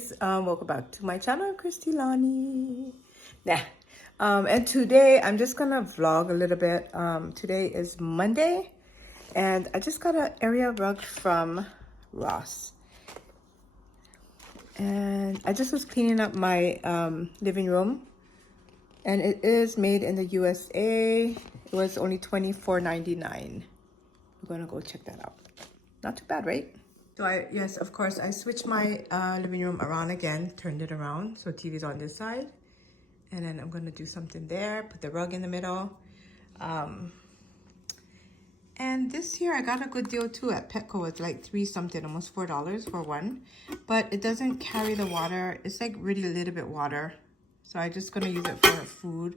guys, welcome back to my channel, Christy Lani. And today I'm just gonna vlog a little bit. Today is Monday, and I just got an area rug from Ross, and I just was cleaning up my living room, and it is made in the USA. It was only $24.99. We're gonna go check that out. Not too bad, right? So yes, of course, I switched my living room around again, turned it around. So TV's on this side. And then I'm gonna do something there, put the rug in the middle. And this year I got a good deal too at Petco. It's like $3 something, almost $4 for one. But it doesn't carry the water. It's like really a little bit water. So I'm just gonna use it for food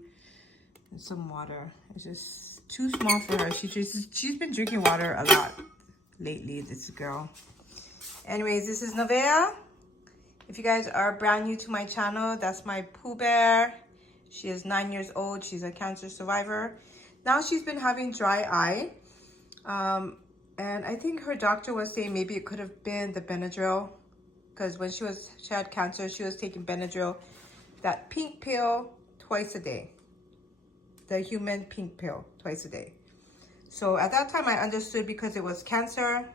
and some water. It's just too small for her. She's been drinking water a lot lately, this girl. Anyways, this is Nevaeh. If you guys are brand new to my channel, that's my Pooh Bear. She is 9 years old. She's a cancer survivor. Now she's been having dry eye. And I think her doctor was saying maybe it could have been the Benadryl, because when she had cancer, she was taking Benadryl, that pink pill, twice a day. The human pink pill, twice a day. So at that time I understood because it was cancer.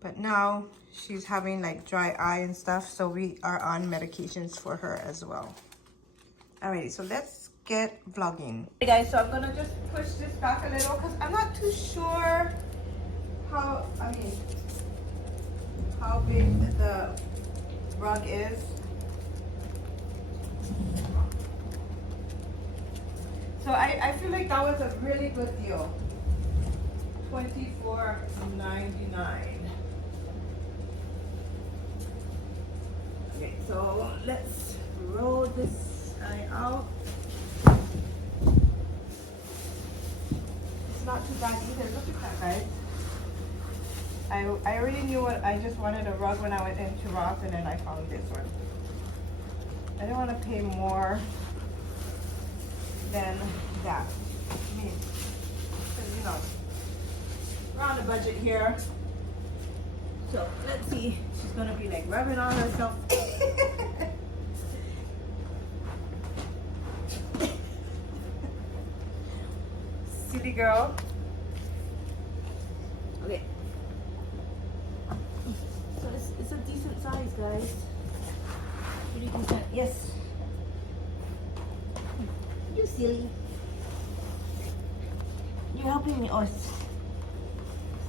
But now she's having like dry eye and stuff. So we are on medications for her as well. Alrighty, so let's get vlogging. Hey guys, so I'm gonna just push this back a little because I'm not too sure how big the rug is. So I feel like that was a really good deal. $24.99. Okay, so let's roll this eye out. It's not too bad either. Look at that, guys. I already knew what I just wanted a rug when I went into Ross, and then I found this one. I didn't want to pay more than that. I mean, because you know, we're on a budget here. So let's see. She's gonna be like rubbing on herself. Silly girl. Okay. So it's a decent size, guys. Pretty decent. Yes. You silly. You're helping me. Oh, it's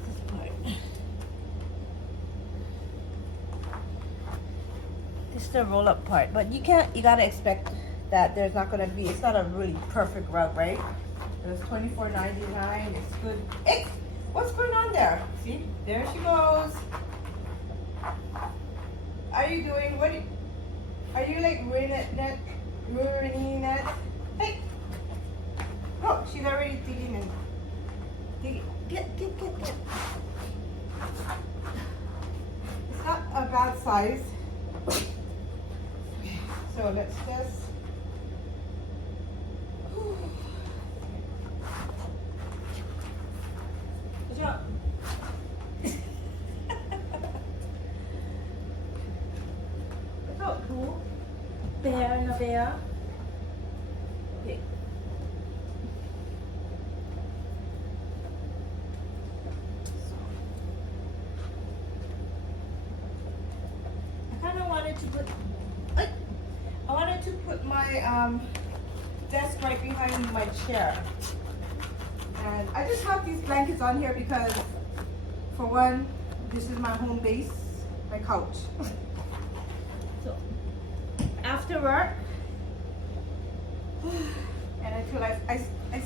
this part. This is the roll-up part, but you gotta expect that there's not gonna be, it's not a really perfect rug, right? It was $24.99. It's good. Hey, what's going on there? See, there she goes. Are you doing, are you like ruining it? Hey, oh, she's already digging in. Get. It's not a bad size. So let's just good job. It's not cool. Nevaeh. Okay. To put my desk right behind my chair, and I just have these blankets on here because, for one, this is my home base, my couch. So after work, and until I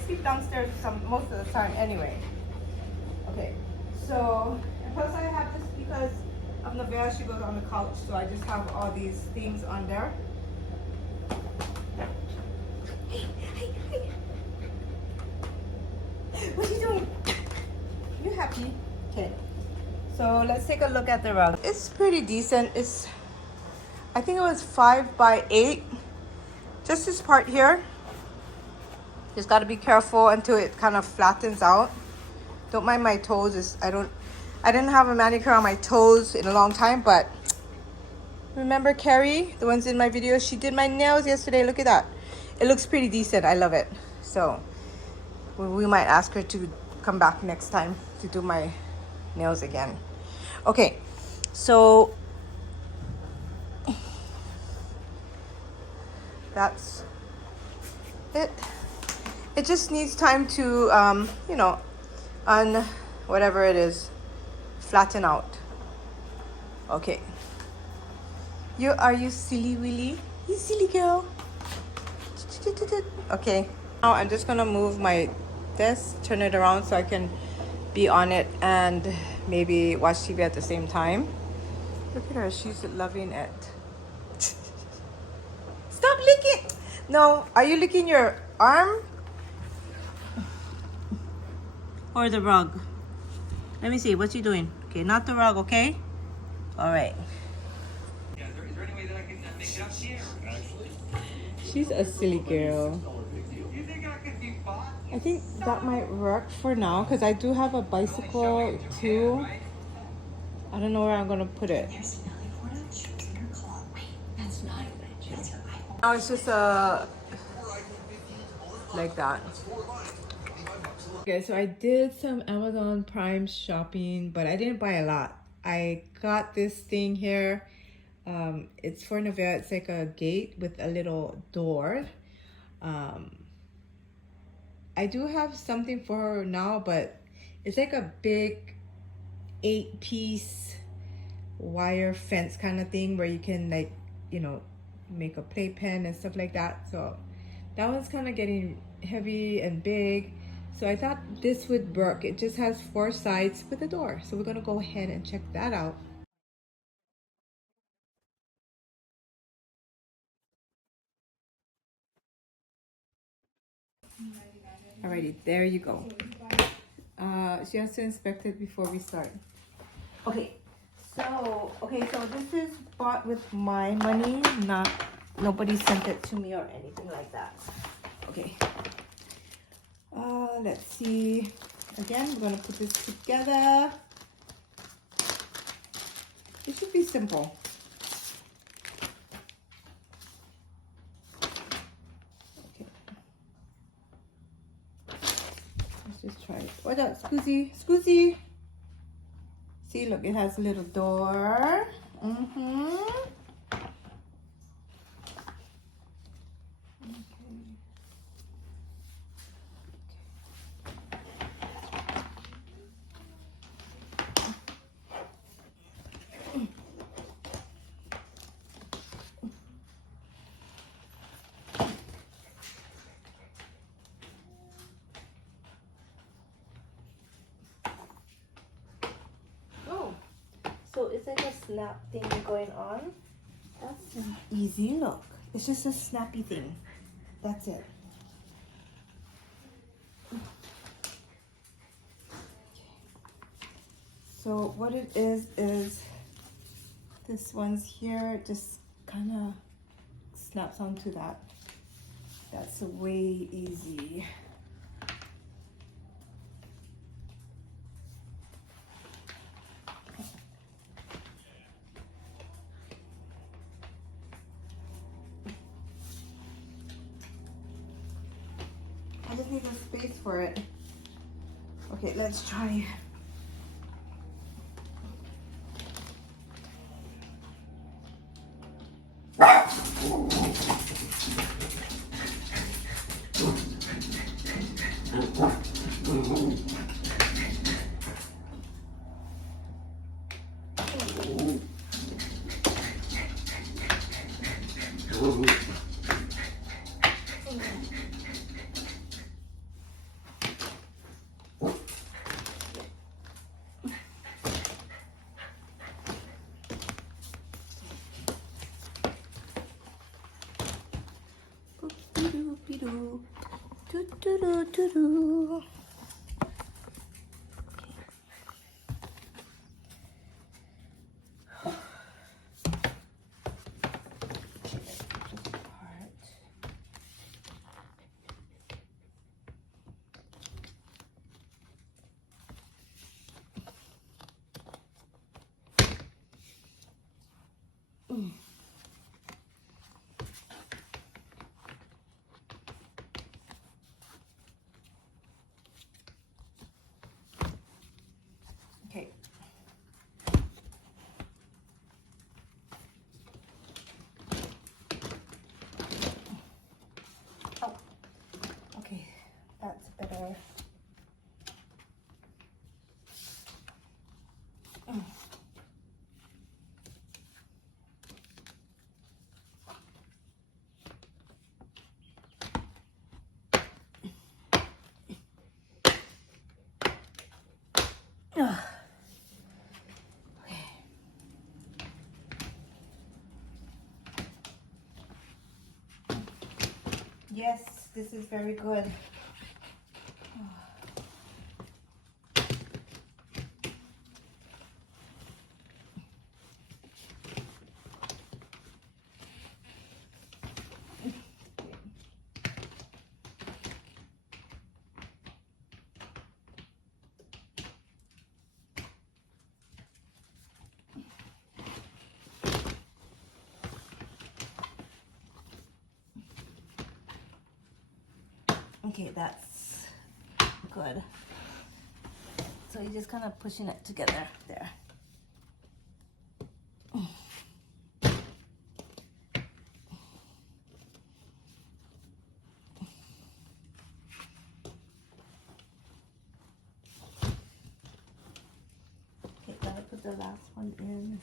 sleep downstairs most of the time anyway. Okay, so and plus I have this because of Nevaeh. She goes on the couch, so I just have all these things on there. Hey. What are you doing? You happy? Okay. So let's take a look at the rug. It's pretty decent. I think it was 5 by 8. Just this part here. Just got to be careful until it kind of flattens out. Don't mind my toes. I didn't have a manicure on my toes in a long time, but Remember Carrie, the ones in my video? She did my nails yesterday. Look at that. It looks pretty decent. I love it. So we might ask her to come back next time to do my nails again. Okay, so that's it. It just needs time to, you know, whatever it is, flatten out. Okay. Are you silly Willy? You silly girl. Okay. Now I'm just gonna move my desk, turn it around so I can be on it and maybe watch TV at the same time. Look at her, she's loving it. Stop licking! No, are you licking your arm? Or the rug? Let me see, what's you doing? Okay, not the rug, okay? Alright. Yeah, is there any way that I can make it up here? She's a silly girl. You think I could be bought? I think that might work for now because I do have a bicycle too. I don't know where I'm gonna put it. Now it's just like that. Okay, so I did some Amazon Prime shopping, but I didn't buy a lot. I got this thing here. It's for Nevada. It's like a gate with a little door. I do have something for her now, but it's like a big 8-piece wire fence kind of thing where you can, like, you know, make a playpen and stuff like that. So that one's kind of getting heavy and big. So I thought this would work. It just has 4 sides with a door. So we're gonna go ahead and check that out. Alrighty, there you go. She has to inspect it before we start. Okay, so this is bought with my money, nobody sent it to me or anything like that. Okay. Let's see. Again, we're gonna put this together. It should be simple. Okay. Let's just try it. What up, Scoozy? Scoozy! See, look, it has a little door. So it's like a snap thing going on. That's an easy look. It's just a snappy thing. That's it. So what it is this one's here, just kind of snaps onto that. That's way easy. I just need a space for it. Okay, let's try. water. Yes, this is very good. Okay, that's good. So you're just kind of pushing it together there. Okay, gotta put the last one in.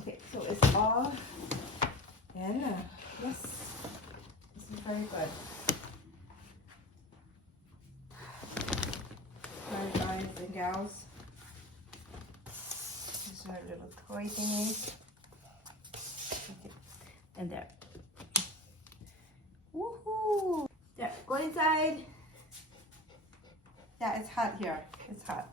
Okay, so it's all in. Yes, this is very good. Sorry guys and gals. These are little toy thingies. Okay, and there. Woohoo! There, go inside. Yeah, it's hot here. It's hot.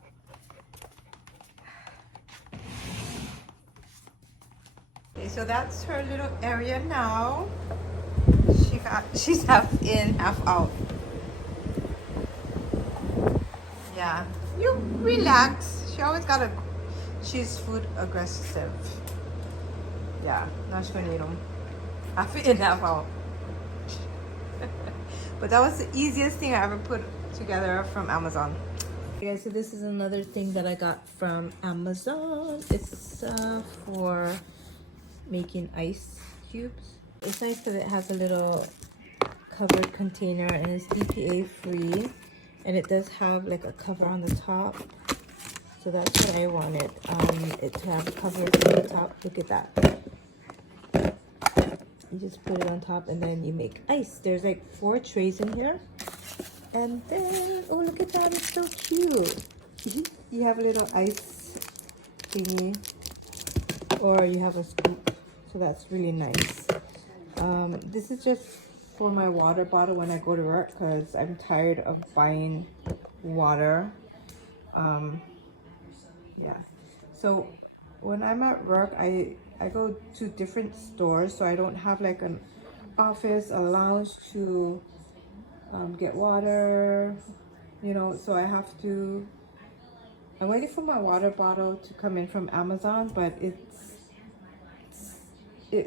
Okay, so that's her little area now. She's half in, half out. Yeah, you relax. She's food aggressive. Yeah, now she's gonna eat them. Half in, half out. But that was the easiest thing I ever put together from Amazon. Okay, so this is another thing that I got from Amazon. It's for making ice cubes. It's nice because it has a little covered container and it's BPA free, and it does have like a cover on the top. So that's what I wanted, it to have a cover on the top. Look at that. You just put it on top and then you make ice. There's like 4 trays in here. And then, oh look at that, it's so cute. You have a little ice thingy, or you have a scoop. So that's really nice. This is just for my water bottle when I go to work because I'm tired of buying water. Yeah. So when I'm at work, I go to different stores, so I don't have like an office, a lounge to get water, you know, so I'm waiting for my water bottle to come in from Amazon, but it's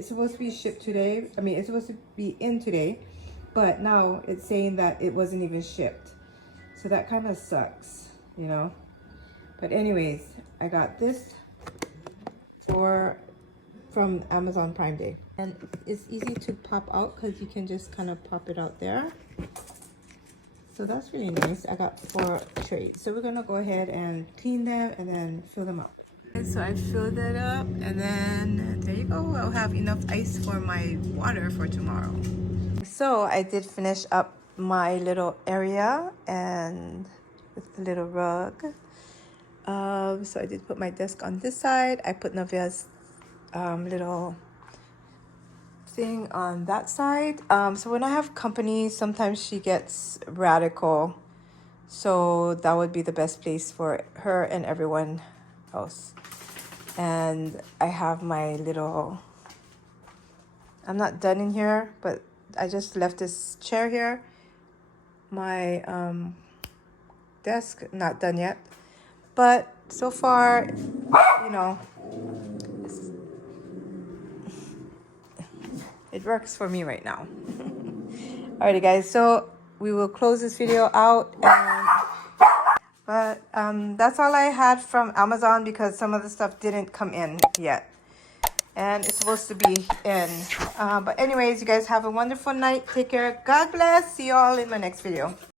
supposed to be shipped today. I mean, it's supposed to be in today, but now it's saying that it wasn't even shipped. So that kind of sucks, you know. But anyways, I got this from Amazon Prime Day. And it's easy to pop out because you can just kind of pop it out there. So that's really nice. I got 4 trays. So we're gonna go ahead and clean them and then fill them up. And so I filled it up and then there you go. I'll have enough ice for my water for tomorrow. So I did finish up my little area and with the little rug. So I did put my desk on this side. I put Navia's little thing on that side. So when I have company, sometimes she gets radical. So that would be the best place for her and everyone else. And I have my little, I'm not done in here, but I just left this chair here. My desk, not done yet. But so far, you know, it works for me right now. Alrighty guys, so we will close this video out. But that's all I had from Amazon because some of the stuff didn't come in yet. and it's supposed to be in. But anyways, you guys have a wonderful night. Take care. God bless. See you all in my next video.